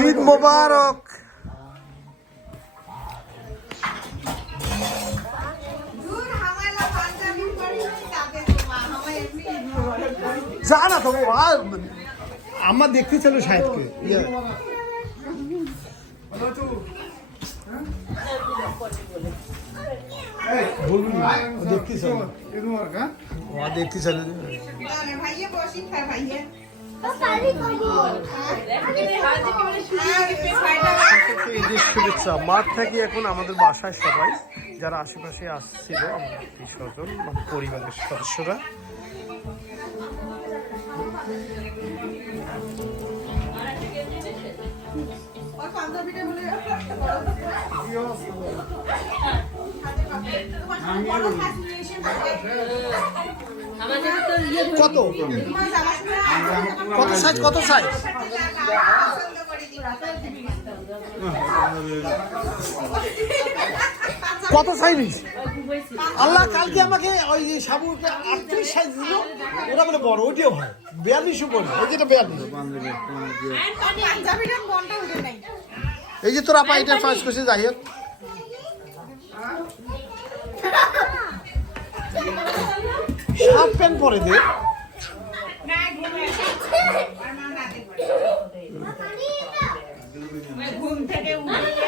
ঈদ মোবারক। জানা তো আমার দেখতে ছিল সাহেবকে বলুন দেখতে ছিল দেখতে ছিল শুভেচ্ছা। মাঠ থেকে এখন আমাদের বাসায় সবাই যারা আশেপাশে আসছিল আমার আত্মীয় স্বজন পরিবারের সদস্যরা কত কত সাইজ কত সাইজ কত সাইজ আল্লাহ কালকে আমাকে ওই সাবুকে 38 সাইজ দিল ওটা বলে বড় ওইটাও ভাই 42 উপরে ওই যেটা 42 এই যে তোর আপা এটা চয়েস করছে যাই হোক শার্ট প্যান্ট পরে দে ঘুম থেকে উঠে